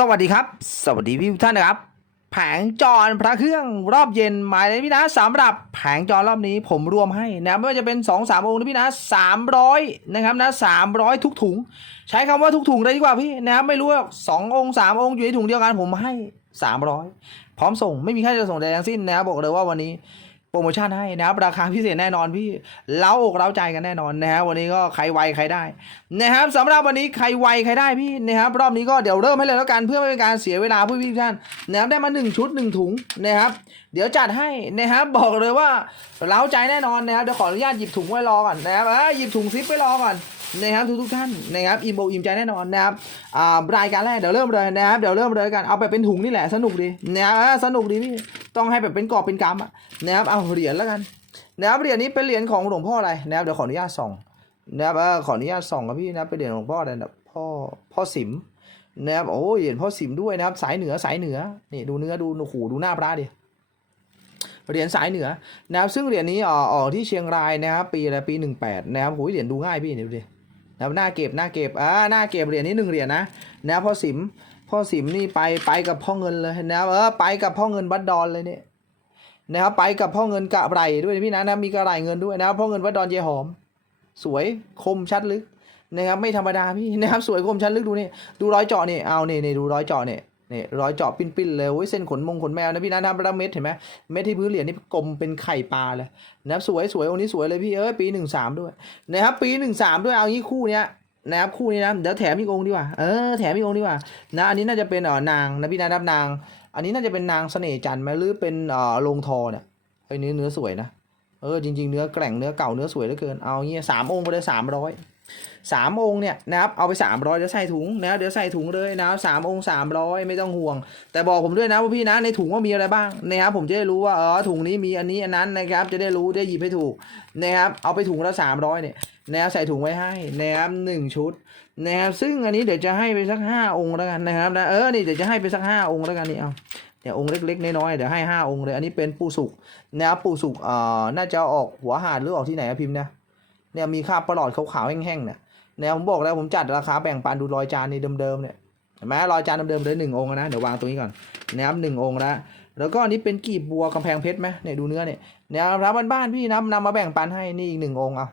สวัสดีครับ สวัสดีพี่ทุกท่านนะครับ แผงจรพระเครื่องรอบเย็นหมายเลยพี่นะสำหรับแผงจรรอบนี้ผมรวมให้นะไม่ว่าจะเป็น2อสามองค์นะพี่นะสามร้อยนะครับนะสามร้อยทุกถุง ใช้คำว่าทุกถุงเลยดีกว่าพี่นะครับไม่รู้สององค์สามองค์อยู่ในถุงเดียวกันผมให้สามร้อยพร้อมส่งไม่มีค่าจะส่งใดทั้งสิ้นนะครับบอกเลยว่าวันนี้ รโมชั่นให้นะครับ ราคาพิเศษแน่นอนพี่เล้าอกเล้าใจกันแน่นอนนะฮะวันนี้ก็ใครไวใครได้นะครับสำหรับวันนี้ใครไวใครได้พี่นะครับรอบนี้ก็เดี๋ยวเริ่มให้เลยแล้วกันเพื่อไม่เป็นการเสียเวลาผู้พี่ท่านนะครับได้มาหนึ่งชุดหนึ่งถุงนะครับ เดี๋ยวจัดให้นะครับบอกเลยว่าเล้าใจแน่นอนนะครับเดี๋ยวขออนุญาตหยิบถุงไว้รอก่อนนะครับหยิบถุงซิปไว้รอก่อน นะครับทุกทุกท่านนะครับอิ่มอกอิ่มใจแน่นอนนะครับอ่ารายการแรกเดี๋ยวเริ่มเลยนะครับเดี๋ยวเริ่มเลยกันเอาไปเป็นถุงนี่แหละสนุกดีนะครับสนุกดีพี่ต้องให้แบบเป็นกอบเป็นกำอะนะครับเอาเหรียญแล้วกันนะครับเหรียญนี้เป็นเหรียญของหลวงพ่ออะไรนะครับเดี๋ยวขออนุญาตส่องนะครับเออขออนุญาตส่องครับพี่นะครับเป็นเหรียญหลวงพ่ออะไรนะพ่อพ่อสิมนะครับโอ้ยเหรียญพ่อสิมด้วยนะครับสายเหนือสายเหนือนี่ดูเนื้อดูโอ้โหดูหน้าพระดิเหรียญสายเหนือนะครับซึ่งเหรียญนี้ออกอที่เชียงรายนะครับปีอะไรปีหนึ่งแปดนะครับโอ้ยเหรียญดูง่ายพี่นี่ดูดิ นะครับหน้าเก็บหน้าเก็บอ่าหน้าเก็บเหรียญนี้หนึ่งเหรียญนะนะพ่อสิมพ่อสิมนี่ไปไปกับพ่อเงินเลยนะเออไปกับพ่อเงินบัดดอนเลยเนี่ยนะครับไปกับพ่อเงินกะไรด้วยพี่นะนะมีกะไรเงินด้วยนะพ่อเงินวัดดอนเยหอม สวยคมชัดลึกนะครับไม่ธรรมดาพี่นะครับสวยคมชัดลึกดูนี่ดูร้อยเจาะนี่เอาเนี่นี่ดูร้อยเจาะนี่ย นี่รอยเจาะปิ้นๆเลยโอ้ยเส้นขนมงขนแมวนะพี่นะทำประเม็ดเห็นไหมเม็ดที่พื้นเหรียญนี่กลมเป็นไข่ปลาเลยนะครับสวยสวยองค์นี้สวยเลยพี่เอ้ยปีหนึ่งสามด้วยนะครับปีหนึ่งสามด้วยเอางี้คู่เนี้ยนะครับคู่นี้นะเดี๋ยวแถมอีกองค์ดีกว่าเออแถมอีกองค์ดีกว่านะอันนี้น่าจะเป็นเออนางนะพี่นะนับนาง อันนี้น่าจะเป็นนางเสน่ห์จันทร์ไหมหรือเป็นเอ่อลงทอเนี่ยเฮ้ยเนื้อเนื้อสวยนะเออจริง ๆ เนื้อแกร่งเนื้อเก่าเนื้อสวยเหลือเกินเอาเงี้ยสามองค์ไปเลยสามร้อย สามองค์เนี่ยนะครับเอาไปสามร้อยเดี๋ยวใส่ถุงนะเดี๋ยวใส่ถุงเลยนะสามองค์สามร้อยไม่ต้องห่วง แต่บอกผมด้วยนะว่าพี่นะในถุงว่ามีอะไรบ้างนะครับผมจะได้รู้ว่าเออถุงนี้มีอันนี้อันนั้นนะครับจะได้รู้ได้หยิบให้ถูกนะครับเอาไปถุงละสามร้อยเนี่ยนะครับใส่ถุงไว้ให้นะครับหนึ่งชุดนะครับซึ่งอันนี้เดี๋ยวจะให้ไปสักห้าองค์แล้วกันนะครับนะเออนี่เดี๋ยวจะให้ไปสักห้าองค์แล้วกันนี่เอาเนี่ยองค์เล็กๆน้อยๆเดี๋ยวให้ห้าองค์เลยอันนี้เป็นปูสุกนะครับปูสุกเอ่อน่าจะออกหัวหาดหรือออกที่ไหนพิมพ์นี่ย เนี่ยมีคราบประหลอดขาวๆแห้งๆเนี่ยเนี่ยผมบอกแล้วผมจัดราคาแบ่งปันดูรอยจานในเดิมๆเนี่ยเห็นไหมรอยจานเดิมๆเลยหนึ่งองค์นะเดี๋ยววางตรงนี้ก่อนนะครับหนึ่งองค์แล้วแล้วก็อันนี้เป็นกีบบัวกำแพงเพชรไหมเนี่ยดูเนื้อเนี่ยเนี่ยรับบ้านๆพี่นะนำมาแบ่งปันให้นี่อีกหนึ่งองค์เอา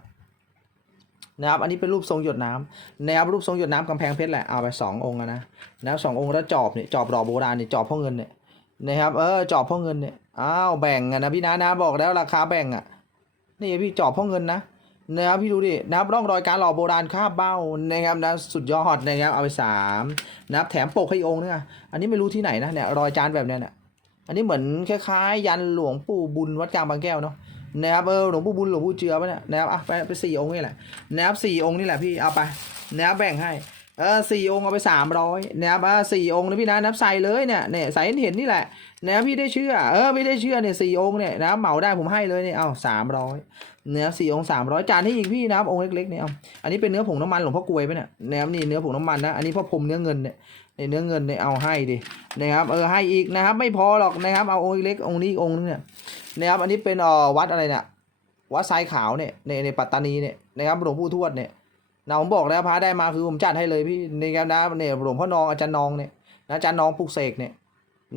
นะครับอันนี้เป็นรูปทรงหยดน้ำนะครับรูปทรงหยดน้ำกำแพงเพชรแหละเอาไปสององค์อะนะนะสององค์แล้วจอบเนี่ยจอบดอกโบราณเนี่ยจอบพ่อเงินเนี่ยนะครับเออจอบพ่อเงินเนี่ยอ้าวแบ่งอะนะพี่นะนะบอกแล้วราคาแบ่งอะนี่พี่จอบพ่อเงินนะ นะครับพี่ดูดินะครับร่องรอยการหล่อโบราณค่าเบ้านะครับนะสุดยอดนะครับเอาไปสามนะครับแถมปกให้องค์นึงอะอันนี้ไม่รู้ที่ไหนนะเนี่ยรอยจานแบบเนี้ยน่ะอันนี้เหมือนคล้ายๆ ยันหลวงปู่บุญวัดกลางบางแก้วเนาะนะครับเออหลวงปู่บุญหลวงปู่เจือปะเนี่ยนะครับอะไปไปสี่องค์นี่แหละนะครับสี่องค์นี่แหละพี่เอาไปนะครับแบ่งให้ เออสี่องค์เอาไปสามร้อยนะครับอะสี่องค์นะพี่นะนับใส่เลยเนี่ยเนี่ยใส่เห็นนี่แหละนะพี่ได้เชื่อเออพี่ได้เชื่อเนี่ยสี่องค์เนี่ยนะเหมาได้ผมให้เลยเนี่ยเอาสามร้อยเนื้อสี่องค์สามร้อยจานให้อีกพี่นะครับองค์เล็กๆเนี่ยเอาอันนี้เป็นเนื้อผงน้ำมันหลวงพ่อกลวยปเนี่ยนะครับนี่เนื้อผงน้ำมันนะอันนี้พ่อพรมเนื้อเงินเนี่ยเนี่ยเนื้อเงินเนี่ยเอาให้ดินะครับเออให้อีกนะครับไม่พอหรอกนะครับเอาองค์เล็กองค์นี้องค์นึงเนี่ยนะครับอันนี้เป็นอ่อวัดอะไรเนี่ยวัดทรายขาวเนี่ยในในปัตตานีเนี่ยนะครับหลวงปู่ทวดเนี่ย นะผมบอกแล้วพระได้มาคือผมจัดให้เลยพี่ในครับนะเนี่ยหลวงพ่อนองอาจารย์นองเนี่ยนะอาจารย์นองปลุกเสกเนี่ย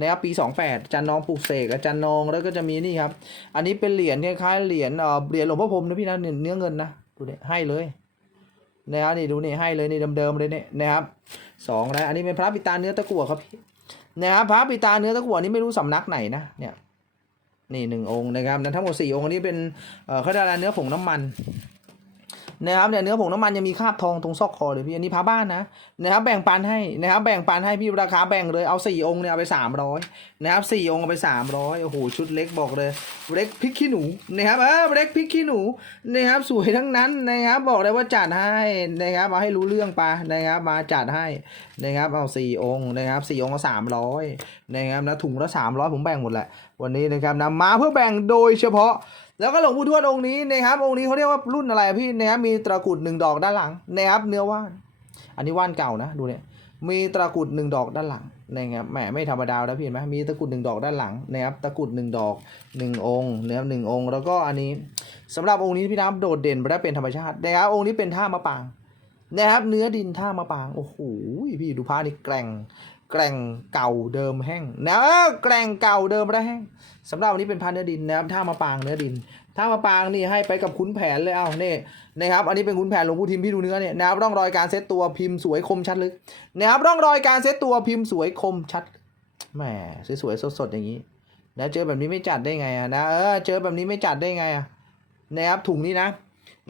นะครับปี 28อาจารย์น้องปลูกเสกอาจารย์นองแล้วก็จะมีนี่ครับ อันนี้เป็นเหรียญคล้ายๆเหรียญเอ่อเหรียญหลวงพ่อพรมนะพี่นะเนื้อเงินนะดูเนี่ยให้เลยนะครับนี่ดูนี่ให้เลยนี่เดิมๆเลยเนี่ยนะครับสองนะอันนี้เป็นพระปิตาเนื้อตะกั่วครับพี่นะครับพระปิตาเนื้อตะกั่วนี่ไม่รู้สำนักไหนนะเนี่ยนี่หนึ่งองค์นะครับนั้นทั้งหมดสี่องค์อันนี้เป็นเอ่อเขาเรียกอะไรเนื้อผงน้ำมัน นะครับเนี่ยเนื้อผงน้ำมันยังมีคราบทองตรงซอกคอเลยพี่อันนี้พาบ้านนะนะครับแบ่งปันให้นะครับแบ่งปันให้พี่ราคาแบ่งเลยเอาสี่องค์เนี่ยเอาไปสามร้อยนะครับสี่องค์เอาไปสามร้อยโอ้โหชุดเล็กบอกเลยเล็กพริกขี้หนูนะครับเออเล็กพริกขี้หนูนะครับสวยทั้งนั้นนะครับบอกเลยว่าจัดให้นะครับมาให้รู้เรื่องปะนะครับมาจัดให้นะครับเอาสี่องค์นะครับสี่องค์ละสามร้อยนะครับนะถุงละสามร้อยผมแบ่งหมดแหละวันนี้นะครับนำมาเพื่อแบ่งโดยเฉพาะ แล้วก็หลวงปู่ทวดองค์นี้นะครับองค์นี้เขาเรียกว่ารุ่นอะไรพี่นะครับมีตะกรุดหนึ่งดอกด้านหลังนะครับเนื้อว่านอันนี้ว่านเก่านะดูเนี่ยมีตะกรุดหนึ่งดอกด้านหลังนะครับแหมไม่ธรรมดาแล้วพี่เห็นไหมมีตะกรุดหนึ่งดอกด้านหลังนะครับตะกรุดหนึ่งดอกหนึ่งองค์นะครับหนึ่งองค์ แล้วก็อันนี้สำหรับองค์นี้พี่น้ำโดดเด่นไปได้เป็นธรรมชาตินะครับองค์นี้เป็นท่ามะปางนะครับเนื้อดินท่ามะปางโอ้โหพี่ดูผ้านี่แกร่ง แกร่งเก่าเดิมแห้งนะแกร่งเก่าเดิมและแห้งสำหรับวันนี้เป็นพันเนื้อดินนะครับท่ามาปางเนื้อดินท่ามาปางนี่ให้ไปกับขุนแผนเลยเอาเนี่ยนะครับอันนี้เป็นขุนแผนหลวงปู่ทิมพี่ดูเนื้อเนี่ยนะครับร่องรอยการเซตตัวพิมพ์สวยคมชัดลึกนะครับร่องรอยการเซตตัวพิมพ์สวยคมชัดแหมสวยๆสดๆอย่างนี้นะเจอแบบนี้ไม่จัดได้ไงอะนะเออเจอแบบนี้ไม่จัดได้ไงอะนะครับถุงนี้นะ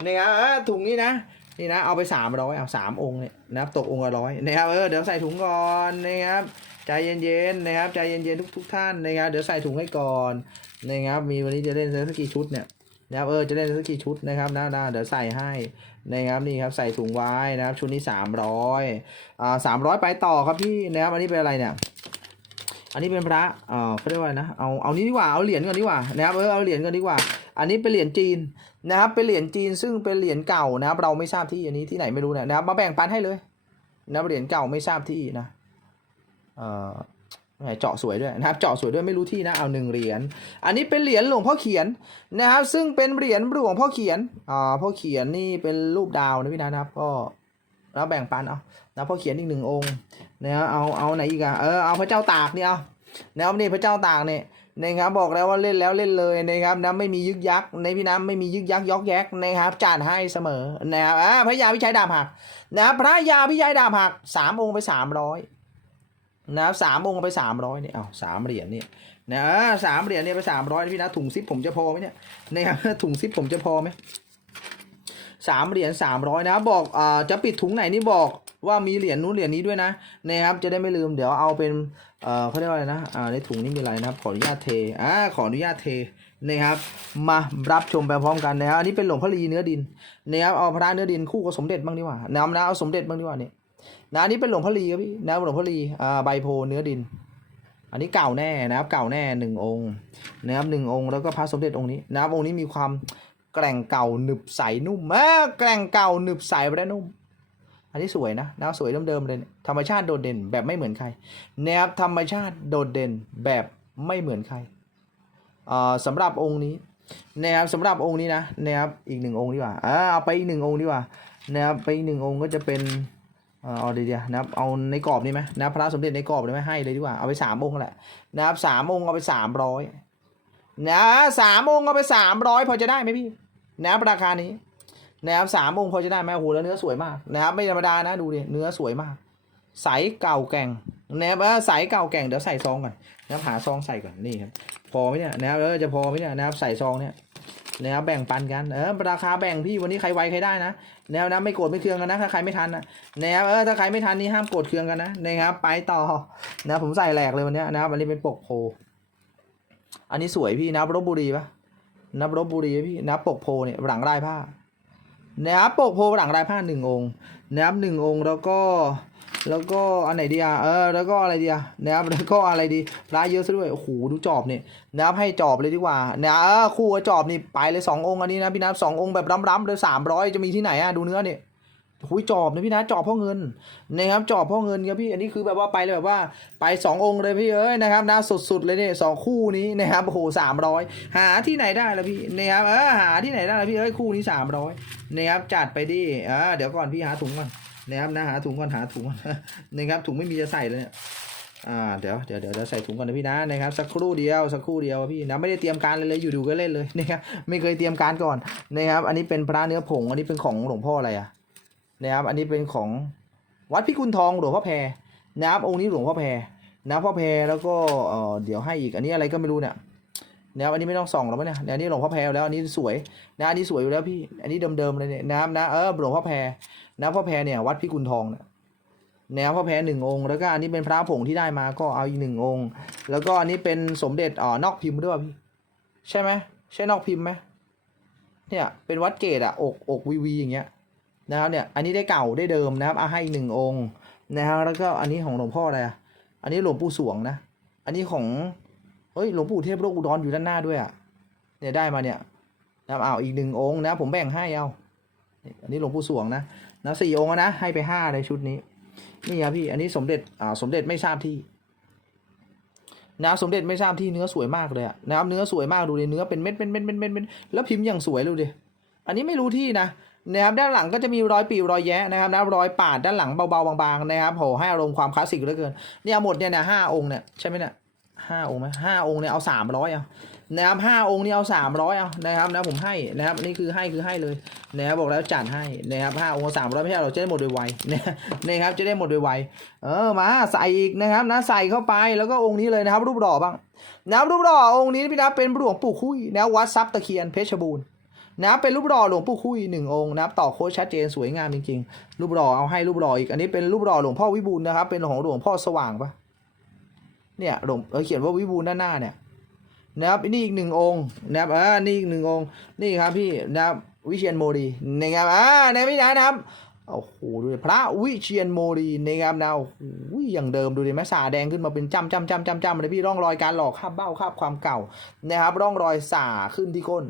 นะครับถุงนี้นะ นี่นะเอาไปสามร้อยเอาสามองค์เนี่ยนะครับตกองค์ละร้อยนะครับเออเดี๋ยวใส่ถุงก่อนนะครับใจเย็นๆนะครับใจเย็นๆทุกทุกท่านนะครับเดี๋ยวใส่ถุงให้ก่อนนะครับมีวันนี้จะเล่นสักกี่ชุดเนี่ยนะครับเออจะเล่นสักกี่ชุดนะครับนะนะเดี๋ยวใส่ให้นะครับนี่ครับใส่ถุงไว้นะครับชุดนี้สามร้อยอ่าสามร้อยไปต่อครับพี่นะครับอันนี้เป็นอะไรเนี่ยอันนี้เป็นพระเออเขาเรียกว่าอะไรนะเอาเอานี้ดีกว่าเอาเหรียญก่อนดีกว่านะครับเออเอาเหรียญก่อนดีกว่า อันนี้เป็นเหรียญจีน นะครับเป็นเหรียญจีนซึ่งเป็นเหรียญเก่านะครับเราไม่ทราบที่อันนี้ที่ไหนไม่รู้นยนะครับมาแบ่งปันให้เลยนะเหรียญเก่าไม่ทราบที่นะเอ่อแหมเจาะสวยด้วยนะครับ เจาะสวยด้วยไม่รู้ที่นะเอาหนึ่งเหรียญอันนี้เป็นเหรียญหลวงพ่อเขียนนะครับ ซึ่งเป็นเหรียญหลวงพ่อเขียนอ่าพ่อเขียนนี่เป็นรูปดาวนะพี่นะนะครับ ก็แล้วแบ่งปันเอานะพ่อเขียนอีกหนึ่งองค์นะเอาเอาไหนอีกอะเออเอาพระเจ้าตากนี่เอานะครับนี่พระเจ้าตากเนี่ย นะครับบอกแล้วว่าเล่นแล้วเล่นเลยนะครับนะไม่มียึกยักในพี่น้ำไม่มียึกยักยอกแยกนะครับจัดให้เสมอนะครับอ่าพระยาพิชัยดาบหักนะพระยาพิชัยดาบหักสามองค์ไปสามร้อยนะสามองค์ไปสามร้อยนี่เอาสามเหรียญนี่นะสามเหรียญเนี่ยไปสามร้อยพี่นะถุงซิปผมจะพอไหมเนี่ยนะครับถุงซิปผมจะพอไหมสามเหรียญสามร้อยนะบอกอ่าจะปิดถุงไหนนี่บอกว่ามีเหรียญนู้นเหรียญนี้ด้วยนะนะครับจะได้ไม่ลืมเดี๋ยวเอาเป็น เอ่อเขาเรียกว่าอะไรนะอ่าในถุงนี้มีอะไรนะครับ ขออนุญาตเทอ่าขออนุญาตเทนะครับ มารับชมไปพร้อมกันนะครับอันนี้เป็นหลวงพ่อลีเนื้อดินนะครับเอาพระเนื้อดินคู่กับสมเด็จบ้างดีกว่านะนะเอาสมเด็จบ้างดีกว่านี่นะอันนี้เป็นหลวงพ่อลีครับพี่นะหลวงพ่อลีอ่าใบโพเนื้อดิน อันนี้เก่าแน่นะครับเก่าแน่หนึ่งองค์นะครับหนึ่งองค์แล้วก็พระสมเด็จองค์นี้นะครับองค์นี้มีความแกร่งเก่าหนึบใสนุ่มอ่าแกร่งเก่าหนึบใสและนุ่ม อันนี้สวยนะนะสวยเดิมๆเลยเนี่ยธรรมชาติโดดเด่นแบบไม่เหมือนใครนะครับธรรมชาติโดดเด่นแบบไม่เหมือนใครอ่าสำหรับองค์นี้นะครับสำหรับองค์นี้นะนะครับอีกหนึ่งองค์ดีกว่าอ่าเอาไปอีกหนึ่งองค์ดีกว่านะครับไปอีกหนึ่งองค์ก็จะเป็นอ่าเอาดีเดียนะครับเอาในกรอบนี้ไหมนะครับพระสมเด็จในกรอบเลยไหมให้เลยดีกว่าเอาไปสามองค์แหละนะครับสามองค์เอาไปสามร้อยนะสามองค์เอาไปสามร้อยพอจะได้ไหมพี่นะครับราคานี้ นะครับสามองค์พอจะได้ไหมโอ้โหแล้วเนื้อสวยมากนะครับไม่ธรรมดานะดูดิเนื้อสวยมาก ใสเก่าแก่งนะครับใสเก่าแก่งเดี๋ยวใส่ซองก่อนนะครับหาซองใส่ก่อนนี่ครับพอไหมเนี่ยนะครับเออจะพอไหมเนี่ยนะครับใส่ซองเนี่ยนะครับแบ่งปันกันเออราคาแบ่งพี่วันนี้ใครไวใครได้นะนะครับนะไม่โกรธไม่เคืองกันนะถ้าใครไม่ทันนะนะครับเออถ้าใครไม่ทันนี่ห้ามโกรธเคืองกันนะนะครับไปต่อนะผมใส่แหลกเลยวันนี้นะครับอันนี้เป็นปกโพ อันนี้สวยพี่นับรบบุรีปะนับรบบุรีพี่นับปกโพเนี่ยหลังลายผ้า นะครับปกโพหลังลายผ้าหนึ่งองค์นะครับหนึ่งองค์แล้วก็แล้วก็อันไหนดีอะเออแล้วก็อะไรดีอะนะครับแล้วก็อะไรดีพระเยอะซะด้วยโอ้โหดูจอบเนี่ยนะครับให้จอบเลยดีกว่านะเออคู่กับจอบนี่ไปเลยสององค์อันนี้นะพี่นับสององค์แบบร้ำๆเลยสามร้อยจะมีที่ไหนอะดูเนื้อเนี่ย หุยจอบนะพี่นะจอบพ่อเงินนะครับจอบพ่อเงินครับพี่อันนี้คือแบบว่าไปเลยแบบว่าไปสององค์เลยพี่เอ้ยนะครับนะสุดๆเลยเนี่ยสองคู่นี้นะครับโอ้โหสามร้อยหาที่ไหนได้ละพี่นะครับเออหาที่ไหนได้ละพี่เอ้ยคู่นี้สามร้อยนะครับจัดไปดิอ่าเดี๋ยวก่อนพี่หาถุงก่อนนะครับนะหาถุงก่อนหาถุงก่อนนะครับถุงไม่มีจะใส่เลยเนี่ยอ่าเดี๋ยวเดี๋ยวเดี๋ยวเดี๋ยวใส่ถุงก่อนนะพี่นะนะครับสักครู่เดียวสักครู่เดียวพี่นะไม่ได้เตรียมการเลยเลยอยู่ดูก็เล่นเลยนะครับไม่เคยเตรียมการก่อนนะครับอันนี้เป็นพระเนื้อผงอันนี้เป็นของหลวงพ่ออะไรอะ นะครับอันนี้เป็นของวัดพิกุลทองหลวงพ่อแพรนะครับองค์นี้หลวงพ่อแพรนะพ่อแพรแล้วก็เออเดี๋ยวให้อีกอันนี้อะไรก็ไม่รู้เนี่ยนะครับอันนี้ไม่ต้องส่องหรอกมั้ยเนี่ยเนี่ยอันนี้หลวงพ่อแพรแล้วอันนี้สวยนะอันนี้สวยอยู่แล้วพี่อันนี้เดิมๆเลยเนี่ยนะครับนะเออหลวงพ่อแพรนะพ่อแพรเนี่ยวัดพิกุลทองเนี่ยแนวพ่อแพรหนึ่งองค์แล้วก็อันนี้เป็นพระผงที่ได้มาก็เอาอีกหนึ่งองค์ แล้วก็อันนี้เป็นสมเด็จอ๋อนอกพิมพ์ด้วยพี่ ใช่ไหมใช่นอกพิมพ์ไหมเนี่ยเป็นวัดเกตอะอกอกวีวีอย่างเงี้ย นะครับเนี่ยอันนี้ได้เก่าได้เดิมนะครับเอาให้อีกหนึ่งองค์นะครับแล้วก็อันนี้ของหลวงพ่ออะไรอะอันนี้หลวงปู่สวงนะ อันนี้ของเฮ้ยหลวงปู่เทพโลกอุดรอยู่ด้านหน้าด้วยอะเนี่ยได้มาเนี่ยนะครับเอาอีกหนึ่งองค์นะ ผมแบ่งให้เอาอันนี้หลวงปู่สวงนะนะสี่องค์นะให้ไปห้าในชุดนี้นี่ครับพี่อันนี้สมเด็จอ่าสมเด็จไม่ทราบที่นะสมเด็จไม่ทราบที่เนื้อสวยมากเลยอะนะครับเนื้อสวยมากดูดิเนื้อเป็นเม็ดเป็นเม็ดเป็นเม็ดเป็นแล้วพิมพ์อย่างสวยดูดิอันนี้ไม่รู้ที่นะ นะครับด้านหลังก็จะมีรอยปีรอยแยะนะครับนะรอยปาดด้านหลังเบาๆบางๆนะครับโหให้อารมณ์ความคลาสสิกเหลือเกินเนี่ยหมดเนี่ยนะห้าองค์เนี่ยใช่ไหมเนี่ยห้าองค์ไหมห้าองค์เนี่ยเอาสามร้อยเอานะครับห้าองค์นี่เอาสามร้อยเอานะครับนะผมให้นะครับนี่คือให้คือให้เลยนะครับบอกแล้วจัดให้นะครับห้าองค์สามร้อยไม่ใช่เราจะได้หมดโดยไวนะนะครับจะได้หมดโดยไวเออมาใส่อีกนะครับนะใส่เข้าไปแล้วก็องค์นี้เลยนะครับรูปหล่อบ้างนะครับรูปหล่อองค์นี้พี่นะเป็นหลวงปู่คุยนะวัดทรัพย์ตะเคียนเพชรบูรณ์ นับเป็นรูปหล่อหลวงปู่คุยหนึ่งองค์นับต่อโค้ดชัดเจนสวยงามจริงๆ รูปหล่อเอาให้รูปหล่ออีกอันนี้เป็นรูปหล่อหลวงพ่อวิบูลนะครับ เป็นของหลวงพ่อสว่างปะเนี่ยหลวงเออเขียนว่าวิบูลด้านหน้าเนี่ยนะครับนี่อีกหนึ่งองค์นะครับอ่านี่อีกหนึ่งองค์นี่ครับพี่นะครับวิเชียนโมดีนะครับอ่าในพี่นะครับโอ้โหดูพระวิเชียนโมดีนะครับนะโอ้โหอย่างเดิมดูดิแม่สาแดงขึ้นมาเป็นจำจำจำจำจำเลยพี่ร่องรอยการหลอกคาบเบ้าคาบความเก่านะครับร่องรอยสาขึ้นที่ก้น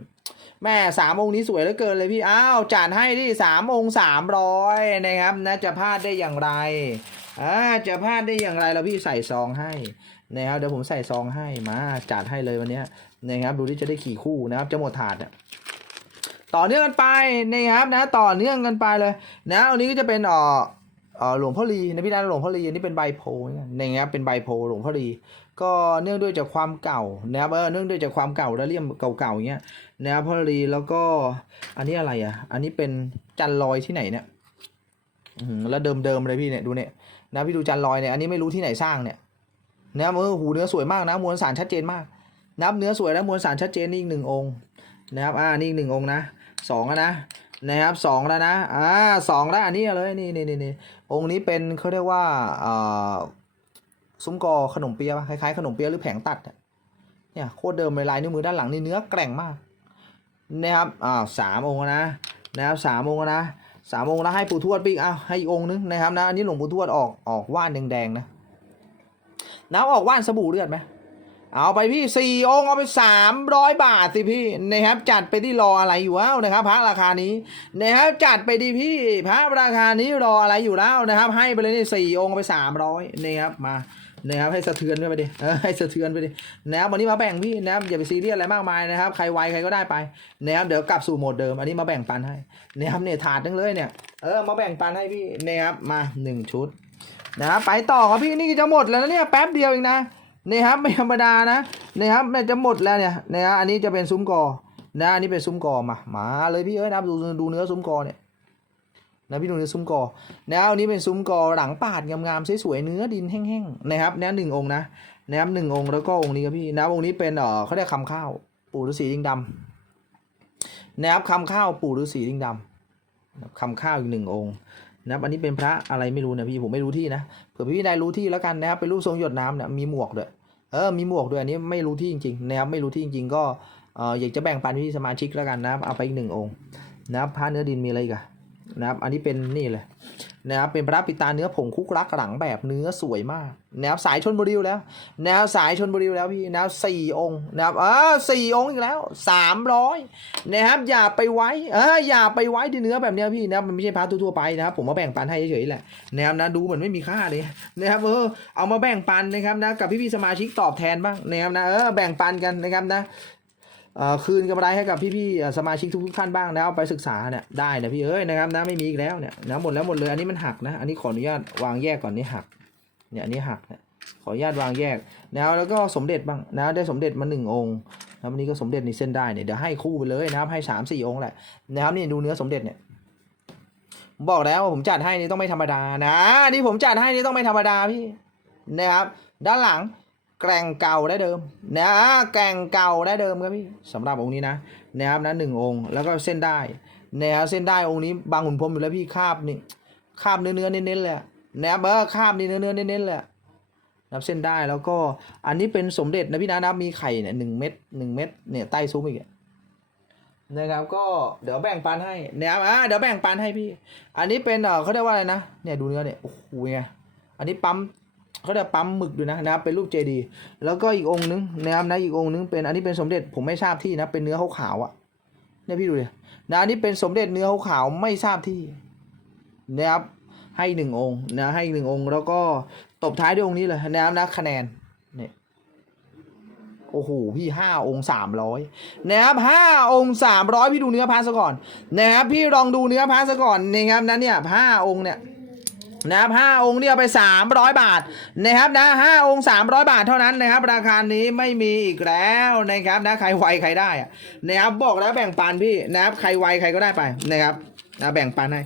แม่สามองค์นี้สวยเหลือเกินเลยพี่ อ้าวจานให้ที่สามองค์สามร้อยนะครับนะจะพลาดได้อย่างไรอ่าจะพลาดได้อย่างไรแล้วพี่ใส่ซองให้นะครับเดี๋ยวผมใส่ซองให้มาจัดให้เลยวันนี้นะครับดูที่จะได้ขี่คู่นะครับจะหมดถาดต่อเนื่องกันไปนะครับนะต่อเนื่องกันไปเลยนะอันนี้ก็จะเป็นอ่ออ่อหลวงพ่อลีนะพี่นะหลวงพ่อลีอันนี้เป็นใบโพเนี่ยนะครับเป็นใบโพหลวงพ่อลี ก็เนื่องด้วยจากความเก่านะครับเออเนื่องด้วยจากความเก่าแล้วเลี่ยมเก่าๆอย่างเงี้ยนะครับพอลีแล้วก็อันนี้อะไรอะ อันนี้เป็นจันลอยที่ไหนเนี่ยแล้วเดิมๆเลยพี่เนี่ยดูเนี่ยนะพี่ดูจันลอยเนี่ยอันนี้ไม่รู้ที่ไหนสร้างเนี่ยนะครับเออหูเนื้อสวยมากนะมวลสารชัดเจนมากนับเนื้อสวยแล้วมวลสารชัดเจนนี่อีกหนึ่งองค์นะครับอ่านี่อีกหนึ่งองค์นะสองนะนะครับสองแล้วนะอ่าสองแล้วอันนี้เลยนี่นี่นี่นี่องค์นี้เป็นเขาเรียกว่าอ่า ซุ้มกอขนมเปี๊ยะปะคล้ายๆขนมเปี๊ยะหรือแผงตัดเนี่ยโคตรเดิมเลยลายนิ้วมือด้านหลังนี่เนื้อแกร่งมากนะครับอ่าสามองค์นะนะครับสามองค์นะสามองค์แล้วให้ปู่ทวดปีกอ้าวให้อีกองค์นึงนะครับนะอันนี้หลวงปู่ทวดออกออกว่านแดงๆนะน้ำออกว่านสบู่เลือดไหม เอาไปพี่สี่องค์เอาไปสามร้อยบาทสิพี่นะครับจัดไปที่รออะไรอยู่แล้วนะครับพระราคานี้นะครับจัดไปดีพี่พระราคานี้รออะไรอยู่แล้วนะครับ ให้ไปเลยนี่สี่องค์เอาไปสามร้อยนะครับมานะครับให้สะเทือนไปดิให้สะเทือนไปดินะครับวันนี้มาแบ่งพี่นะครับอย่าไปซีเรียสอะไรมากมายนะครับใครไวใครก็ได้ไปนะครับเดี๋ยวกลับสู่โหมดเดิม อันนี้มาแบ่งปันให้นะครับเนี่ยถาดนึงเลยเนี่ยเออมาแบ่งปันให้พี่นะครับมาหนึ่งชุดนะครับไปต่อครับพี่นี่จะหมดแล้วนะเนี่ยแป๊บเดียวเองนะ นี่ครับไม่ธรรมดานะนะครับเนี่จะหมดแล้วเนี่ยนะครับอันนี้จะเป็นซุ้มกอนะอันนี้เป็นซุ้มกอมามาเลยพี่เอ้ยนะครับดูดูเนื้อซุ้มกอเนี่ยนะพี่ดูเนื้อซุ้มกอนะอันนี้เป็นซุ้มกอหลังปาดงามๆสวยๆเนื้อดินแห้งๆนะครับเนี่ยหนึ่งองค์นะนะครับหนึ่งองค์แล้วก็องค์นี้ครับพี่นะองค์นี้เป็นเออเขาเรียกคำข้าวปู่ฤาษีดิงดำนะครับคำข้าวปู่ฤาษีลิงดำคำข้าวอีกหนึ่งองค์นะครับอันนี้เป็นพระอะไรไม่รู้นะพี่ผมไม่รู้ที่นะเผื่อพี่นายรู้ที่แล้วกันนะครับเป็นรูปทรงหยดน้ำเนี่ยมีหมวกด้วย ออมีหมวกด้วยอันนี้ไม่รู้ที่จริงๆนะครับไม่รู้ที่จริง ๆ ก็เอออยากจะแบ่งปันพี่สมาชิกแล้วกันนะครับเอาไปอีกหนึ่งองค์นะครับผ้าเนื้อดินมีอะไรอีกัน นะครับอันนี้เป็นนี่เลยนะครับเป็นพระปิตาเนื้อผงคุกรักหลังแบบเนื้อสวยมากแนะครับสายชนบุรีแล้ว แนะครับสายชนบุรีแล้วพี่แนะครับสี่องค์นะครับเออสี่องค์อีกแล้วสามร้อยนะครับอย่าไปไว้เอออย่าไปไว้ที่เนื้อแบบเนี้ยพี่นะครับมันไม่ใช่พาร์ททั่วไปนะครับผมมาแบ่งปันให้เฉยๆแหละนะครับนะดูเหมือนไม่มีค่าเลยนะครับเออเอามาแบ่งปันนะครับนะกับพี่ๆสมาชิกตอบแทนบ้างนะครับนะเออแบ่งปันกันนะครับนะ คืนกำไรให้กับพี่ๆสมาชิกทุกๆท่านบ้างนะเอาไปศึกษาเนี่ยได้นะพี่เอ้ยนะครับนะไม่มีอีกแล้วเนี่ยนะหมดแล้วหมดเลยอันนี้มันหักนะอันนี้ขออนุญาตวางแยกก่อนนี่หักเนี่ยอันนี้หักเนี่ยขออนุญาตวางแยกนะแล้วก็สมเด็จบ้างนะได้สมเด็จมาหนึ่งองค์แล้ววันนี้ก็สมเด็จในเส้นได้เนี่ยเดี๋ยวให้คู่ไปเลยนะครับให้สามสี่องค์แหละนะครับนี่ดูเนื้อสมเด็จเนี่ยผมบอกแล้วว่าผมจัดให้นี่ต้องไม่ธรรมดานะนี่ผมจัดให้นี่ต้องไม่ธรรมดาพี่นะครับด้านหลัง แกร่งเก่าได้เดิมนะแกร่งเก่าได้เดิมครับพี่สำหรับองค์นี้นะนะครับนะหนึ่งองค์แล้วก็เส้นได้นะครับเส้นได้องค์นี้บางหุ่นพรมอยู่แล้วพี่คาบนี่คาบเนื้อเนื้อเน้นๆเลยนะครับเออคาบเนื้อเนื้อเน้นๆเลยนับเส้นได้แล้วก็อันนี้เป็นสมเด็จนะพี่นะนับมีไข่เนี่ยหนึ่งเม็ดหนึ่งเม็ดเนี่ยใต้ซุ้มอีกนะครับก็เดี๋ยวแบ่งปันให้นะครับอ่าเดี๋ยวแบ่งปันให้พี่ อันนี้เป็นเออเขาเรียกว่าอะไรนะเนี่ยดูเนื้อเนี่ยโอ้โหไงอันนี้ปั๊ม เขาเรียกปั๊มหมึกดูนะนะครับเป็นรูปเจดีแล้วก็อีกองค์นึงนะครับนะอีกองค์นึงเป็นอันนี้เป็นสมเด็จผมไม่ทราบที่นะเป็นเนื้อขาวๆอะเนี่ยพี่ดูเลยนะอันนี้เป็นสมเด็จเนื้อขาวๆไม่ทราบที่นะครับให้หนึ่งองค์นะให้หนึ่งองค์ แล้วก็ตบท้ายด้วยองค์นี้เลยนะครับนะคะแนนเนี่ยโอ้โหพี่ห้าองค์สามร้อยนะครับห้าองค์สามร้อยพี่ดูเนื้อพระซะก่อนนะครับพี่ลองดูเนื้อพระซะก่อนนะครับนั้นเนี่ยห้าองค์เนี่ย นะครับห้าองค์เนี่ยไปสามร้อยบาทนะครับนะห้าองค์สามร้อยบาทเท่านั้นนะครับ ราคานี้ไม่มีอีกแล้วนะครับนะใครไวใครได้อะนะครับบอกแล้วแบ่งปันพี่นะครับใครไวใครก็ได้ไปนะครับนะแบ่งปันให้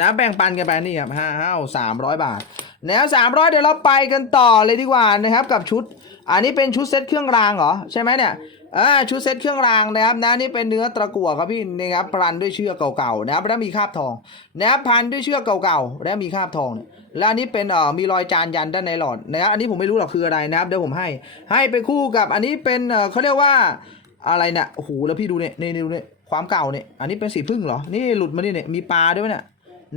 นะแบ่งปันกันไปนี่ครับห้าห้าสามร้อยบาทนะครับสามร้อยเดี๋ยวเราไปกันต่อเลยดีกว่านะครับกับชุด อันนี้เป็นชุดเซ็ตเครื่องรางเหรอใช่ไหมเนี่ย อ่าชุดเซ็ตเครื่องรางนะครับนะนี่เป็นเนื้อตะกั่วครับพี่นะครับพันด้วยเชือกเก่าๆนะครับแล้วมีคราบทองนะครับพันด้วยเชือกเก่าๆแล้วมีคราบทองเนี่ยแล้วอันนี้เป็นเอ่อมีรอยจานยันด้านในหลอดนะครับอันนี้ผมไม่รู้หรอกคืออะไรนะครับเดี๋ยวผมให้ ให้ไปคู่กับอันนี้เป็นเอ่อเขาเรียกว่าอะไรเนี่ยโอ้โหแล้วพี่ดูเนี่ยนี่นี่ดูเนี่ยความเก่าเนี่ยอันนี้เป็นสีพึ่งเหรอนี่หลุดมานี่เนี่ยมีปลาด้วยไหมเนี่ย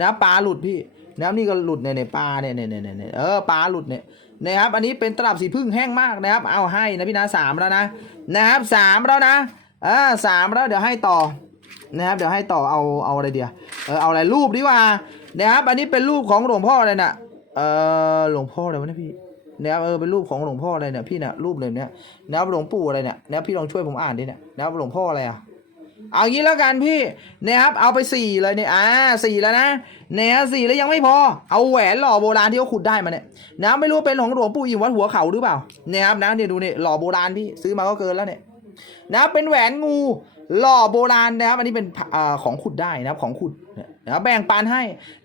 นะปลาหลุดพี่ นะครับนี่ก็หลุดเนี่ยเนี่ยปลาเนี่ยเนี่ยเนี่ยเนี่ยเออปลาหลุดเนี่ยนะครับอันนี้เป็นตลับสีพึ่งแห้งมากนะครับ เอาให้นะพี่นะสามแล้วนะนะครับสามแล้วนะอ่าสามแล้วเดี๋ยวให้ต่อนะครับเดี๋ยวให้ต่อเอาเอาอะไรเดียวเออเอาอะไรรูปดีกว่านะครับอันนี้เป็นรูปของหลวงพ่ออะไรน่ะเออหลวงพ่ออะไรวะเนี่ยพี่นะครับเออเป็นรูปของหลวงพ่ออะไรเนี่ยพี่เนี่ยรูปเลยเนี่ยนะครับหลวงปู่อะไรเนี่ยนะครับพี่ลองช่วยผมอ่านดิเนี่ยนะครับหลวงพ่ออะไรอะ เอางี้แล้วกันพี่นะครับเอาไปสี่เลยเนี่ยอ่าสี่แล้วนะเนี่ยสี่แล้วยังไม่พอ เอาแหวนหล่อโบราณที่เขาขุดได้มาเนี่ยนะไม่รู้เป็นของหลวงปู่อิ่มวัดหัวเขาหรือเปล่าเนี่ยครับนะเนี่ยดูเนี่ยหล่อโบราณพี่ซื้อมาก็เกินแล้วเนี่ยนะเป็นแหวนงูหล่อโบราณนะครับอันนี้เป็นอ่าของขุดได้นะครับของขุดนะแบ่งปันให้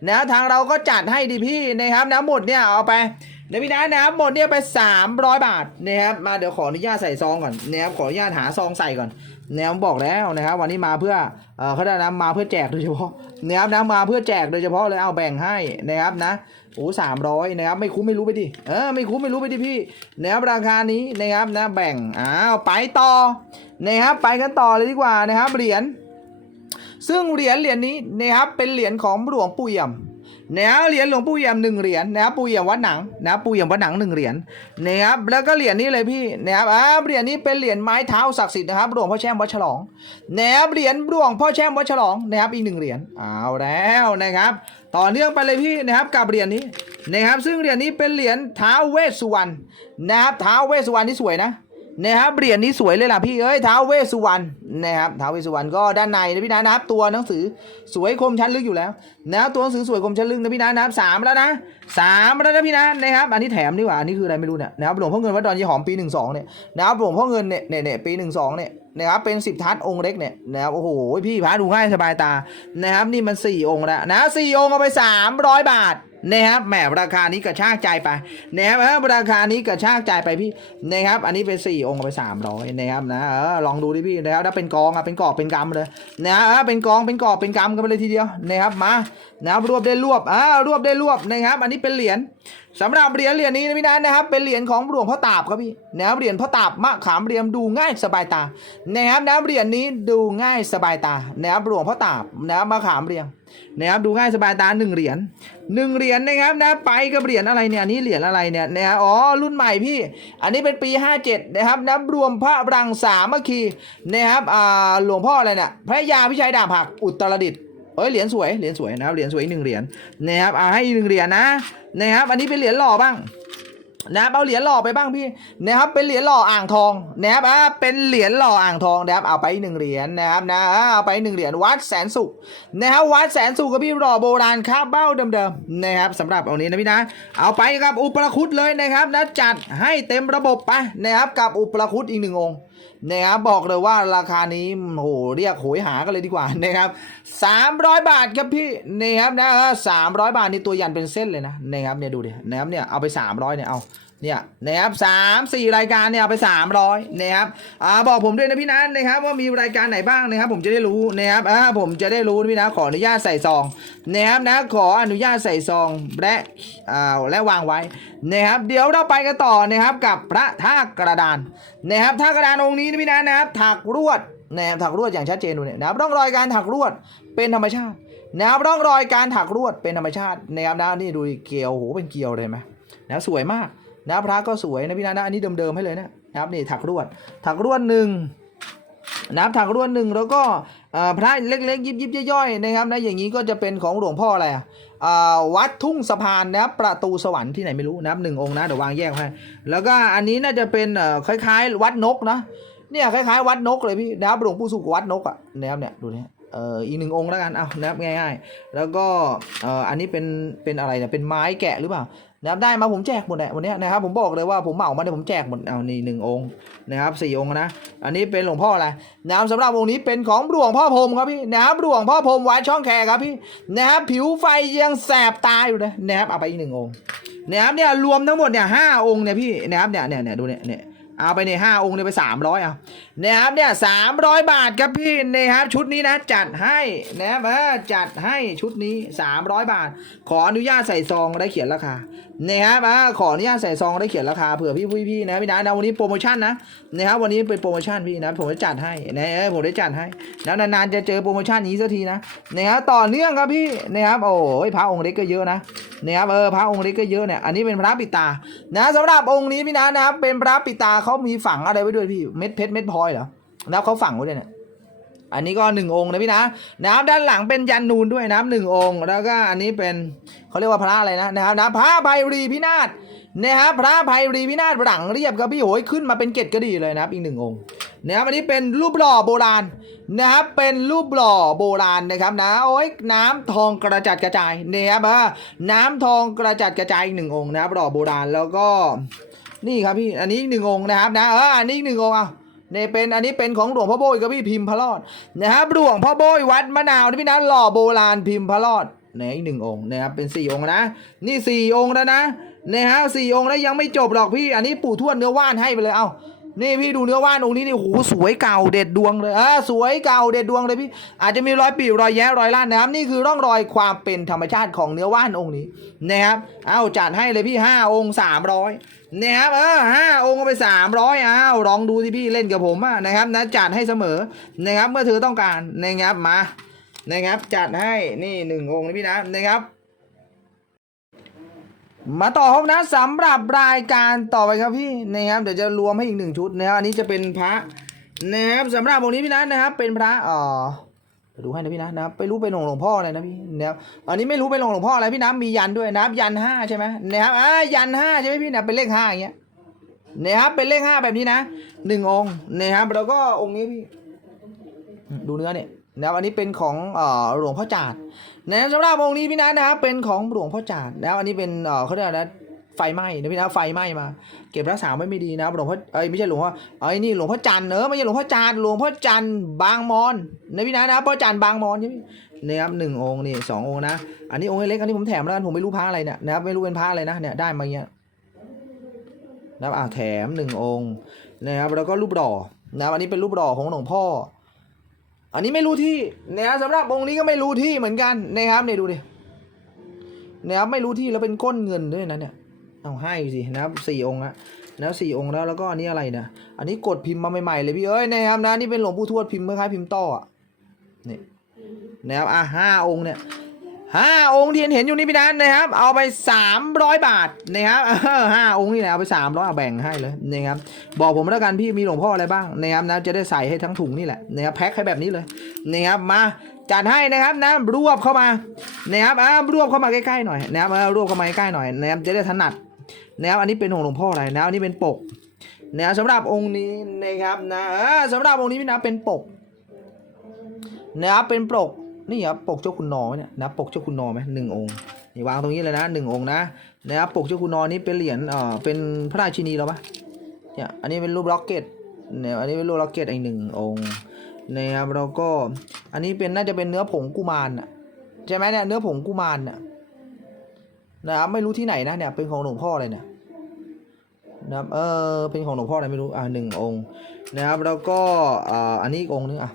นะทางเราก็จัดให้ดีพี่นะครับนะหมดเนี่ยเอาไป นพี่นะนะครับหมดเนี่ยไป 300 บาทนะครับมาเดี๋ยวขออนุญาตใส่ซองก่อนนะครับขออนุญาตหาซองใส่ก่อนแนวบอกแล้วนะครับ วันนี้มาเพื่อเออเขาได้นะมาเพื่อแจกโดยเฉพาะนะครับนะมาเพื่อแจกโดยเฉพาะเลยเอาแบ่งให้นะครับนะโอ้สามร้อยนะครับไม่คุ้มไม่รู้ไปดิเออไม่คุ้มไม่รู้ไปดิพี่นะครับราคานี้นะครับนะแบ่งอ้าวไปต่อนะครับไปกันต่อเลยดีกว่านะครับเหรียญซึ่งเหรียญเหรียญนี้นะครับเป็นเหรียญของหลวงปู่เอี่ยม นะครับเหรียญหลวงปู่เอี่ยมหนึ่งเหรียญนะครับปู่เอี่ยมวัดหนังนะครับปู่เอี่ยมวัดหนังหนึ่งเหรียญนะครับแล้วก็เหรียญนี้เลยพี่นะครับอ่าเหรียญนี้เป็นเหรียญไม้เท้าศักดิ์สิทธิ์นะครับหลวงพ่อแช่มวัดฉลองนะครับเหรียญหลวงพ่อแช่มวัดฉลองนะครับอีกหนึ่งเหรียญเอาแล้วนะครับต่อเนื่องไปเลยพี่นะครับกับเหรียญนี้นะครับซึ่งเหรียญนี้เป็นเหรียญท้าวเวสสุวรรณนะครับท้าวเวสสุวรรณที่สวยนะ นะครับเหรียญนี้สวยเลยล่ะพี่เอ้ยท้าวเวสสุวรรณนะครับท้าวเวสสุวรรณก็ด้านในนะพี่นะนะครับ ตัวหนังสือสวยคมชั้นลึกอยู่แล้วนะครับตัวหนังสือสวยคมชั้นลึกนะพี่นะนะครับสามแล้วนะสามแล้วนะพี่นะนะครับ อันนี้แถมดีกว่าอันนี้คืออะไรไม่รู้เนี่ยนะครับหลวงพ่อเงินวัดดอนยี่หอมปีหนึ่งสองเนี่ยนะครับหลวงพ่อเงินเนี่ยเนี่ยปีหนึ่งสองเนี่ยนะครับเป็นสิบทัศน์องค์เล็กเนี่ยนะครับโอ้โหพี่พระดูง่ายสบายตานะครับนี่มันสี่องค์แล้วนะสี่องค์เอาไปสามร้อยบาท นะครับแหมราคานี้กระชากใจไปนะครับเออราคานี้กระชากใจไปพี่นะครับ อันนี้เป็นสี่องค์ไปสามร้อยนะครับนะเออลองดูดิพี่นะครับถ้าเป็นกองอะเป็นกอบเป็นกำเลยนะเออเป็นกองเป็นกอบเป็นกำกันไปเลยทีเดียวนะครับมานะครับรวบได้รวบอ่ารวบได้รวบนะครับ อันนี้เป็นเหรียญสำหรับเหรียญเหรียญนี้นะพี่นัทนะครับ เป็นเหรียญของหลวงพ่อตาบครับพี่นะครับเหรียญพ่อตาบมะขามเรียมดูง่ายสบายตานะครับนะเหรียญนี้ดูง่ายสบายตานะครับหลวงพ่อตาบนะครับมะขามเรียม นะครับดูง่ายสบายตาหนึ่งเหรียญหนึ่งเหรียญนะครับนะไปกับเหรียญอะไรเนี่ยอันนี้เหรียญอะไรเนี่ยนะครับอ๋อรุ่นใหม่พี่ อันนี้เป็นปี 57 นะครับนะรวมพระรังสามัคคีนะครับอ่าหลวงพ่ออะไรเนี่ยพระยาพิชัยดาบหักอุตรดิตถ์เอ้ยเหรียญสวยเหรียญสวยนะครับเหรียญสวยอีกหนึ่งเหรียญนะครับเอาให้อีกหนึ่งเหรียญนะนะครับอันนี้เป็นเหรียญหล่อบ้าง นะครับเอาเหรียญหล่อไปบ้างพี่นะครับเป็นเหรียญหล่ออ่างทองนะครับอ่าเป็นเหรียญหล่ออ่างทองนะครับเอาไปหนึ่งเหรียญนะครับนะเอาไปหนึ่งเหรียญวัดแสนสุขนะครับวัดแสนสุขกับพี่หล่อโบราณครับเบ้าเดิมๆนะครับสำหรับเอานี้นะพี่นะเอาไปกับอุปราคุดเลยนะครับนะจัดให้เต็มระบบไปนะครับกับอุปราคุดอีกหนึ่งองค์ นะครับบอกเลยว่าราคานี้โอ้โหเรียกโหยหากันเลยดีกว่านะครับ300 บาทครับพี่นะครับนะสามร้อยบาทนี่ตัวยันเป็นเส้นเลยนะนะครับเนี่ยดูดินะครับเนี่ยเอาไป 300เนี่ยเอา เนี่ยนะครับสามสี่รายการเนี่ยเอาไป300นะครับอ่าบอกผมด้วยนะพี่นัทนะครับ ว่ามีรายการไหนบ้างนะครับ ผมจะได้รู้นะครับอ่าผมจะได้รู้พี่นะขออนุญาตใส่ซองนะครับนะขออนุญาตใส่ซองและอ่าและวางไว้นะครับ เดี๋ยวเราไปกันต่อนะครับกับพระท่ากระดานนะครับท่ากระดานองค์นี้นะพี่นะนะครับถักรวดนะครับถักรวดอย่างชัดเจนดูเนี่ยนะครับร่องรอยการถักรวดเป็นธรรมชาตินะครับร่องรอยการถักรวดเป็นธรรมชาตินะครับนะนี่ดูเกลียวโหเป็นเกลียวเลยไหมนะสวยมาก นะพระก็สวยนะพี่นะนะอันนี้เดิมๆให้เลยนะนะครับนี่ถักรวด ถักรวดหนึ่งนะครับถักรวดหนึ่งแล้วก็พระเล็กๆยิบยิบๆย่อยๆนะครับนะอย่างนี้ก็จะเป็นของหลวงพ่ออะไรอะวัดทุ่งสะพานนะครับประตูสวรรค์ที่ไหนไม่รู้นะครับหนึ่งองค์นะเดี๋ยววางแยกให้แล้วก็อันนี้น่าจะเป็นคล้ายๆ วัดนกนะเนี่ยคล้ายๆ วัดนกเลยพี่นะครับหลวงปู่สุขวัดนกอะนะครับเนี่ยดูนี่เอ่ออีกหนึ่งองค์แล้วกันเอานะครับง่ายๆ แล้วก็เอ่ออันนี้เป็นเป็นอะไรเนี่ยเป็นไม้แกะหรือเปล่า นะครับได้มาผมแจกหมดแหละวันนี้นะครับผมบอกเลยว่าผมเหมามาเนี่ยผมแจกหมดเอานี่หนึ่งองค์นะครับสี่องค์นะอันนี้เป็นหลวงพ่ออะไรนะครับสำหรับองค์นี้เป็นของหลวงพ่อพรมครับพี่นะครับหลวงพ่อพรมวัดช่องแคครับพี่นะครับผิวไฟยังแสบตาอยู่เลยนะครับเอาไปอีกหนึ่งองค์นะครับเนี่ยรวมทั้งหมดเนี่ยห้าองค์เนี่ยพี่นะครับเนี่ยเนี่ยเนี่ยดูเนี่ยเนี่ย เอาไปเนี่ยห้าองค์เนี่ยไปสามร้อยเอานะครับเนี่ยสามร้อยบาทครับพี่นะครับชุดนี้นะจัดให้นะครับเออจัดให้ชุดนี้สามร้อยบาท ขออนุญาตใส่ซองได้เขียนราคานะครับอ่าขออนุญาตใส่ซองได้เขียนราคาเผื่อพี่พี่พี่นะพี่นะนะวันนี้โปรโมชั่นนะนะครับวันนี้เป็นโปรโมชั่นพี่นะผมจะจัดให้นะเออผมได้จัดให้แล้วนานๆจะเจอโปรโมชั่นนี้สักทีนะนะครับต่อเนื่องครับพี่นะครับโอ้ยพระองค์เล็กก็เยอะนะนะครับเออพระองค์เล็กก็เยอะเนี่ยอันนี้เป็นพระปิตานะสำหรับองค์นี้พี่นะนะครับเป็นพระปิตาเขามีฝังอะไรไว้ด้วยพี่ เม็ดเพชรเม็ดพลอยเหรอนะครับเขาฝังไว้ด้วยเนี่ยอันนี้ก็หนึ่งองค์นะพี่นะนะครับด้านหลังเป็นยันนูนด้วยนะครับหนึ่งองค์ แล้วก็อันนี้เป็นเขาเรียกว่าพระอะไรนะนะครับนะพระไพรีพินาศนะครับพระไพรีพินาศหลังเรียบครับพี่โหยขึ้นมาเป็นเกตกระดีเลยนะครับอีกหนึ่งองค์นะครับอันนี้เป็นรูปหล่อโบราณนะครับเป็นรูปหล่อโบราณนะครับนะโอ้ยน้ำทองกระจัดกระจายนะครับน้ำทองกระจัดกระจายอีกหนึ่งองค์นะครับหล่อโบราณแล้วก็ นี่ครับพี่อันนี้อีกหนึ่งองค์นะครับนะเอออันนี้อีกหนึ่งองค์อะเนี่ยเป็นอันนี้เป็นของหลวงพ่อโบยกับพี่พิมพ์พระรอดนะครับหลวงพ่อโบยวัดมะนาวนะพี่นะหล่อโบราณพิมพ์พระรอดเนี่ยอีกหนึ่งองค์นะครับเป็นสี่องค์นะ นี่สี่องค์แล้วนะนะฮะสี่องค์แล้วยังไม่จบหรอกพี่ อันนี้ปู่ทวดเนื้อว่านให้ไปเลยเอ้านี่พี่ดูเนื้อว่านองค์นี้นี่โอ้โหสวยเก่าเด็ดดวงเลยอ่าสวยเก่าเด็ดดวงเลยพี่ อาจจะมีรอยปีรอยแย้รอยล้านนะครับนี่คือร่องรอยความเป็นธรรมชาติของเนื้อว่านองค์นี้นะครับเอาจัดให้เลยพี่ห้าองค์สามร้อย นะครับเออห้าองค์ไปสามร้อยอ้าวลองดูที่พี่เล่นกับผมอะนะครับนะจัดให้เสมอนะครับเมื่อเธอต้องการนะครับมานะครับจัดให้นี่หนึ่งองค์นะพี่นะนะครับมาต่อครับนะสำหรับรายการต่อไปครับพี่นะครับเดี๋ยวจะรวมให้อีกหนึ่งชุดนะครับอันนี้จะเป็นพระนะครับสำหรับองค์นี้พี่นัทนะครับเป็นพระอ่อ ดูให้นะพี่นะนะครับไม่รู้เป็นองหลวงพ่ออะไรนะพี่นะครับอันนี้ไม่รู้เป็นองหลวงพ่ออะไรพี่นะมียันด้วยนะครับยันห้าใช่ไหมนะครับอ่ายันห้าใช่ไหมพี่นะเป็นเลขห้าอย่างเงี้ยนะครับเป็นเลขห้าแบบนี้นะหนึ่งองค์นะครับแล้วก็องค์นี้พี่ดูเนื้อเนี่ยนะครับอันนี้เป็นของเอ่อหลวงพ่อจาดนะครับสำหรับองค์นี้พี่นัทนะครับเป็นของหลวงพ่อจาดนะครับอันนี้เป็นเอ่อเขาเรียกอะไรนะ ไฟไหม้นะพี่นะไฟไหม้มา เก็บรักษาไว้ไม่ดีนะหลวงพ่อเอ้ยไม่ใช่หลวงพ่อเอ้ยนี่หลวงพ่อจันเนอะไม่ใช่หลวงพ่อจาดหลวงพ่อจันบางมอนนะพี่นะนะพ่อจันบางมอนใช่ไหมนะครับหนึ่งองค์นี่สององค์นะอันนี้องค์เล็กอันนี้ผมแถมแล้วกันผมไม่รู้พระอะไรเนี่ยนะครับไม่รู้เป็นพระอะไรนะเนี่ยได้มาเงี้ยนะครับอ่าแถมหนึ่งองค์นะครับแล้วก็รูปหล่อนะอันนี้เป็นรูปหล่อของหลวงพ่อ อันนี้ไม่รู้ที่นะครับสำหรับองค์นี้ก็ไม่รู้ที่เหมือนกันนะครับเนี่ยดูดินะครับไม่รู้ที่แล้วเป็นก้นเงินด้วยนะเนี่ย เอาให้สินะครับสี่องค์ละแล้วสี่องค์แล้วแล้วก็อันนี้อะไรเนี่ยอันนี้กดพิมพ์มาใหม่ๆเลยพี่เอ้ยนะครับนะนี่เป็นหลวงปู่ทวดพิมพ์คล้ายพิมพ์ต่ออะนี่นะครับอะห้าองค์เนี่ยห้าองค์ที่เห็นเห็นอยู่นี่พี่นันนะครับ เอาไปสามร้อยบาทนะครับห้าองค์นี่แหละเอาไปสามร้อยแบ่งให้เลยนะครับบอกผมแล้วกันพี่มีหลวงพ่ออะไรบ้างนะครับนะจะได้ใส่ให้ทั้งถุงนี่แหละนะครับแพ็คให้แบบนี้เลยนะครับมาจัดให้นะครับนะรวบเข้ามานะครับอ่ารวบเข้ามาใกล้ๆหน่อยนะครับอ่ารวบเข้ามาใกล้ๆหน่อยนะครับจะได้ถนัด นะครับอันนี้เป็นของหลวงพ่ออะไรนะอันนี้เป็นปกนะสำหรับองค์นี้นะครับนะสำหรับองค์นี้พี่นะเป็นปกนะครับเป็นปกนี่ครับปกเจ้าคุณนอไหมเนี่ยนะปกเจ้าคุณนอไหมหนึ่งองค์นี่วางตรงนี้เลยนะหนึ่งองค์นะนะครับปกเจ้าคุณนอนี้เป็นเหรียญเอ่อเป็นพระราชินีเราปะเนี่ยอันนี้เป็นรูปล็อกเก็ตเนี่ยอันนี้เป็นรูปล็อกเก็ตอีกหนึ่งองค์นะครับแล้วก็อันนี้เป็นน่าจะเป็นเนื้อผงกุมารน่ะใช่ไหมเนี่ยเนื้อผงกุมารน่ะ นะครับไม่รู้ที่ไหนนะเนี่ยเป็นของหลวงพ่อเลยเนี่ยนะครับเออเป็นของหลวงพ่ออะไรไม่รู้อ่าหนึ่งองค์นะครับแล้วก็อ่าอันนี้อีกองค์นึงอะ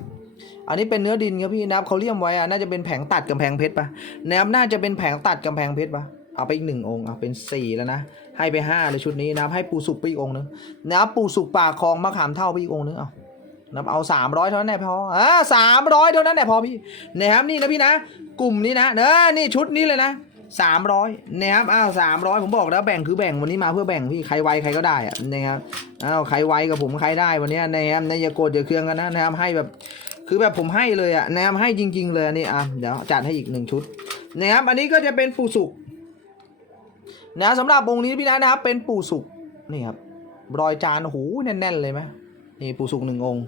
อันนี้เป็นเนื้อดินครับพี่นะครับเขาเลี่ยมไว้อะน่าจะเป็นแผงตัดกำแพงเพชรปะนะครับน่าจะเป็นแผงตัดกำแพงเพชรปะเอาไปอีกหนึ่งองค์อะเป็นสี่แล้วนะให้ไปห้าเลยชุดนี้นะครับให้ปูสุกไปอีกองค์นึงนะครับปู่สุกปากคลองมะขามเท่าไปอีกองค์นึงเอานะครับเอาสามร้อยเท่านั้นแหละพออ่าสามร้อยเท่านั้นแหละพอพี่นะครับนี่นะพี่นะ กลุ่มนี้นะเนอะนี่ชุดนี้เลยนะ สามร้อยนะครับอ้าวสามร้อยผมบอกแล้วแบ่งคือแบ่งวันนี้มาเพื่อแบ่งพี่ใครไวใครก็ได้อะนะครับอ้าวใครไวกับผมใครได้วันนี้นะครับนะอย่าโกรธอย่าเคืองกันนะนะครับให้แบบคือแบบผมให้เลยอะนะครับให้จริง ๆ เลยอันนี้อะเดี๋ยวจัดให้อีกหนึ่งชุดนะครับอันนี้ก็จะเป็นปู่สุกนะสำหรับองค์นี้พี่นะนะครับเป็นปู่สุกนี่ครับรอยจานโอ้โหแน่น ๆ เลยไหมนี่ปู่สุกหนึ่งองค์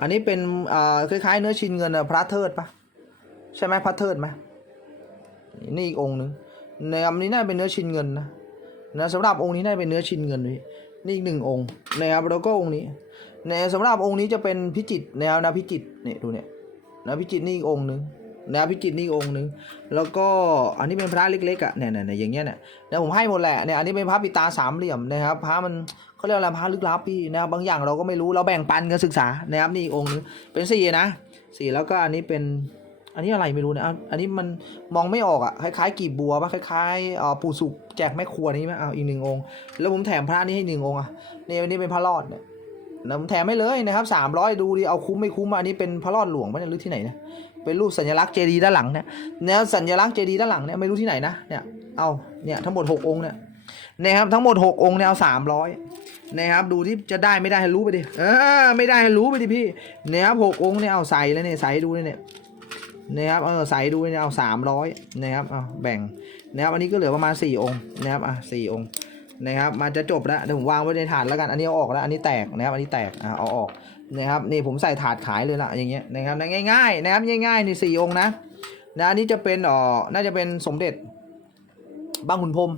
อันนี้เป็นอ่าคล้ายๆ เนื้อชินเงินพระเทิดปะใช่ไหมพระเทิดไหม นี่อีกองค์หนึ่งในอันนี้น่าเป็นเนื้อชินเงินนะนะสำหรับองค์นี้น่าเป็นเนื้อชินเงินพี่นี่อีกหนึ่งองค์นะครับแล้วก็องค์นี้ในสำหรับองค์นี้จะเป็นพิจิตรแนวนะพิจิตเนี่ยดูเนี่ยนะพิจิตนี่อีกองค์หนึ่งนะพิจิตนี่อีกองค์หนึ่งแล้วก็อันนี้เป็นพระเล็กๆอะเนี่ยเนี่ยอย่างเงี้ยเนี่ยนะผมให้หมดแหละเนี่ยอันนี้เป็นพระปิตาสามเหลี่ยมนะครับพระมันเขาเรียกอะไรพระลึกลับพี่นะครับบางอย่างเราก็ไม่รู้เราแบ่งปันกันศึกษานะครับนี่อีกองค์หนึงเป็นสี่นะสี่แล้วก็อันนี้เป็น อันนี้อะไรไม่รู้นะอันนี้มันมองไม่ออกอะคล้ายๆกีบบัวปะคล้ายๆเอ่อปู่สุกแจกแม่ครัวนี่ไหมเอาอีกหนึ่งองค์ แล้วผมแถมพระนี้ให้หนึ่งองค์อะนี่อันนี้เป็นพระรอดเนี่ยนะผมแถมไม่เลยนะครับสามร้อยดูดิเอาคุ้มไม่คุ้มอันนี้เป็นพระรอดหลวงปะเนี่ยหรือที่ไหนนะเป็นรูปสัญลักษณ์เจดีย์ด้านหลังเนี่ยเนี่ยสัญลักษณ์เจดีย์ด้านหลังเนี่ยไม่รู้ที่ไหนนะเนี่ยเอาเนี่ยทั้งหมดหกองค์เนี่ยนะครับทั้งหมดหกองค์เนี่ยเอาสามร้อยนะครับดูที่จะได้ไม่ได้ให้รู้ไปดิเออไม่ได้ให้รู้ไปดิพี่นะครับหกองค์เนี่ยเอาใส่แล้วเนี่ยใส่ดูเนี่ย นะครับเออใส่ดูเนี่ยเอาสามร้อยนะครับเอาแบ่งนะครับอันนี้ก็เหลือประมาณสี่องค์นะครับอะสี่องค์นะครับมันจะจบแล้วเดี๋ยวผมวางไว้ในถาดแล้วกันอันนี้เอาออกแล้วอันนี้แตกนะครับอันนี้แตกอะเอาออกนะครับนี่ผมใส่ถาดขายเลยละอย่างเงี้ยนะครับง่ายๆนะครับง่ายๆนี่สี่องค์นะนะอันนี้จะเป็นอ๋อน่าจะเป็นสมเด็จบางขุนพรม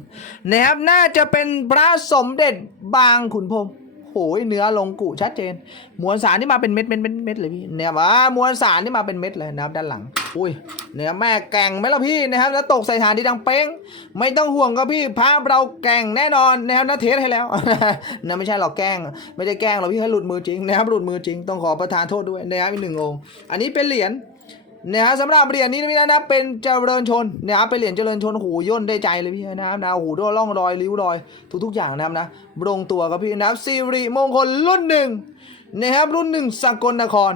นะครับน่าจะเป็นพระสมเด็จบางขุนพรม โอ้ยเนื้อลงกุชัดเจน มวลสารที่มาเป็นเม็ดเม็ดเม็ดเม็ดเลยพี่เนี่ยว่ามวลสารที่มาเป็นเม็ดเลยนะครับด้านหลัง อุ้ยเนี่ยแม่แก่งไหมล่ะพี่นะครับแล้วตกใส่ฐานที่ดังเป้ง ไม่ต้องห่วงครับพี่พระเราแก่งแน่นอนนะครับนะเทสให้แล้วนะไม่ใช่หรอกแกล้ง ไม่ได้แกล้งหรอกพี่ให้หลุดมือจริงนะครับหลุดมือจริงต้องขอประทานโทษด้วยนะครับอีกหนึ่งองค์ อันนี้เป็นเหรียญ นะฮะสำหรับเหรียญนี้นะพี่นะเป็นเจริญชนนะครับเป็นเหรียญเจริญชนหูย่นได้ใจเลยพี่นะครับนะหูด้วยร่องรอยริ้วรอย ทุกๆอย่างนะครับนะลงตัวครับพี่นะครับสิริมงคลรุ่นหนึ่งนะครับรุ่นหนึ่งสกลนคร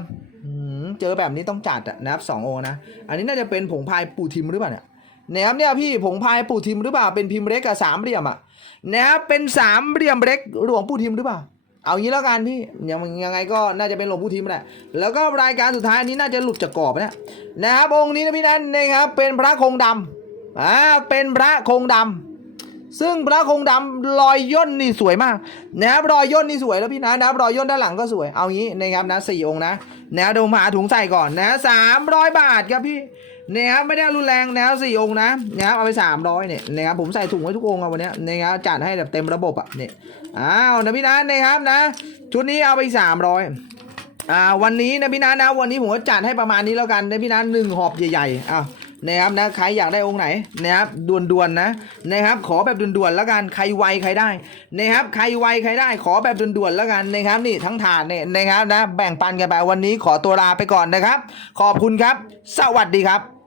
เจอแบบนี้ต้องจัดนะครับสองโอนะ อันนี้น่าจะเป็นผงพายปู่ทิมหรือเปล่าเนี่ยนะครับเนี่ยพี่ผงพายปู่ทิมหรือเปล่าเป็นพิมพ์เล็กกับสามเหลี่ยมอะนะครับเป็นสามเหลี่ยมเล็กหลวงปู่ทิมหรือเปล่า เอางี้แล้วกันพี่ยังยังไงก็น่าจะเป็นหลวงปู่ทิมแหละแล้วก็รายการสุดท้ายนี้น่าจะหลุดจากกรอบนี่ยนะครับองค์นี้นะพี่นันนะครับเป็นพระคงดำอ่าเป็นพระคงดำซึ่งพระคงดำรอยย่นนี่สวยมากนะครับรอยย่นนี่สวยแล้วพี่นะนะครับรอยย่นด้านหลังก็สวยเอางี้นะครับนะสี่องค์นะนะเดี๋ยวมหาถุงใส่ก่อนนะสามร้อยบาทครับพี่ นะครับไม่ได้รุนแรงนะครับสี่องค์นะนะครับเอาไปสามร้อยเนี่ยนะครับผมใส่ถุงไว้ทุกองค์อะวันนี้นะครับจัดให้แบบเต็มระบบอะเนี่ยอ้าวนะพี่นะนะครับนะ ชุดนี้เอาไปสามร้อยอ่าวันนี้นะพี่นัทนะวันนี้ผมก็จัดให้ประมาณนี้แล้วกันนะพี่นัทหนึ่งหอบใหญ่ๆอะนะครับนะใครอยากได้องค์ไหนนะครับด่วนๆนะนะครับ ขอแบบด่วนๆแล้วกันใครไวใครได้นะครับใครไวใครได้ ขอแบบด่วนๆแล้วกันนะครับนี่ทั้งถาดเนี่ยนะครับนะแบ่งปันกันไปวันนี้ขอตัวลาไปก่อนนะครับ ขอบคุณครับ สวัสดีครับ